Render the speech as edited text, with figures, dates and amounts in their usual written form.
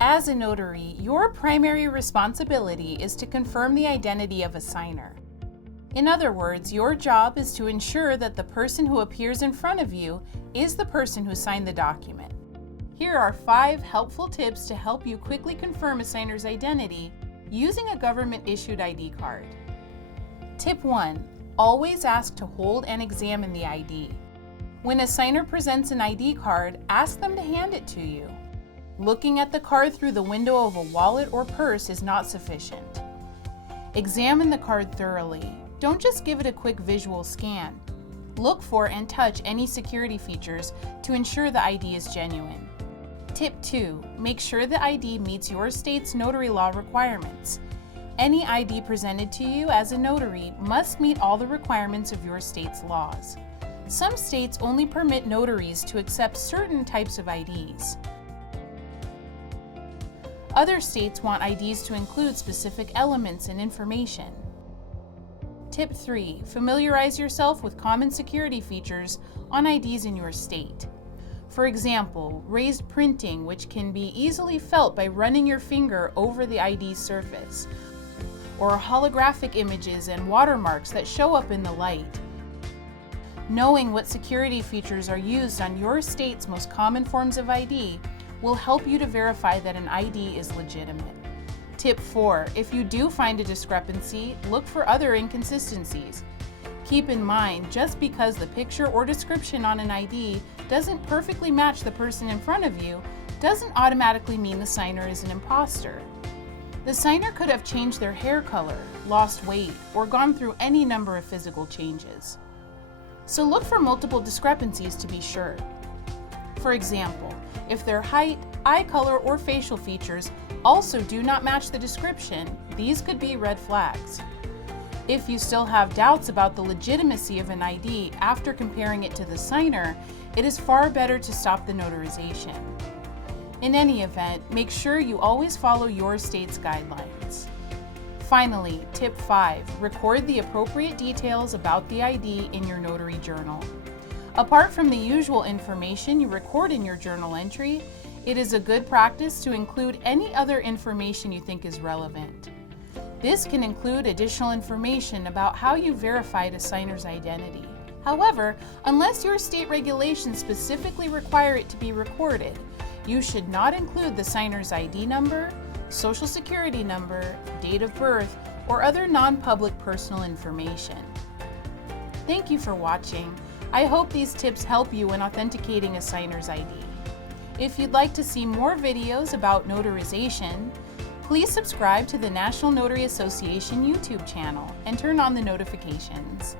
As a notary, your primary responsibility is to confirm the identity of a signer. In other words, your job is to ensure that the person who appears in front of you is the person who signed the document. Here are 5 helpful tips to help you quickly confirm a signer's identity using a government-issued ID card. Tip 1. Always ask to hold and examine the ID. When a signer presents an ID card, ask them to hand it to you. Looking at the card through the window of a wallet or purse is not sufficient. Examine the card thoroughly. Don't just give it a quick visual scan. Look for and touch any security features to ensure the ID is genuine. Tip 2. Make sure the ID meets your state's notary law requirements. Any ID presented to you as a notary must meet all the requirements of your state's laws. Some states only permit notaries to accept certain types of IDs. Other states want IDs to include specific elements and information. Tip 3. Familiarize yourself with common security features on IDs in your state. For example, raised printing, which can be easily felt by running your finger over the ID's surface, or holographic images and watermarks that show up in the light. Knowing what security features are used on your state's most common forms of ID will help you to verify that an ID is legitimate. Tip 4. If you do find a discrepancy, look for other inconsistencies. Keep in mind, just because the picture or description on an ID doesn't perfectly match the person in front of you, doesn't automatically mean the signer is an imposter. The signer could have changed their hair color, lost weight, or gone through any number of physical changes. So look for multiple discrepancies to be sure. For example, if their height, eye color, or facial features also do not match the description, these could be red flags. If you still have doubts about the legitimacy of an ID after comparing it to the signer, it is far better to stop the notarization. In any event, make sure you always follow your state's guidelines. Finally, tip 5, record the appropriate details about the ID in your notary journal. Apart from the usual information you record in your journal entry, it is a good practice to include any other information you think is relevant. This can include additional information about how you verified a signer's identity. However, unless your state regulations specifically require it to be recorded, you should not include the signer's ID number, social security number, date of birth, or other non-public personal information. Thank you for watching. I hope these tips help you in authenticating a signer's ID. If you'd like to see more videos about notarization, please subscribe to the National Notary Association YouTube channel and turn on the notifications.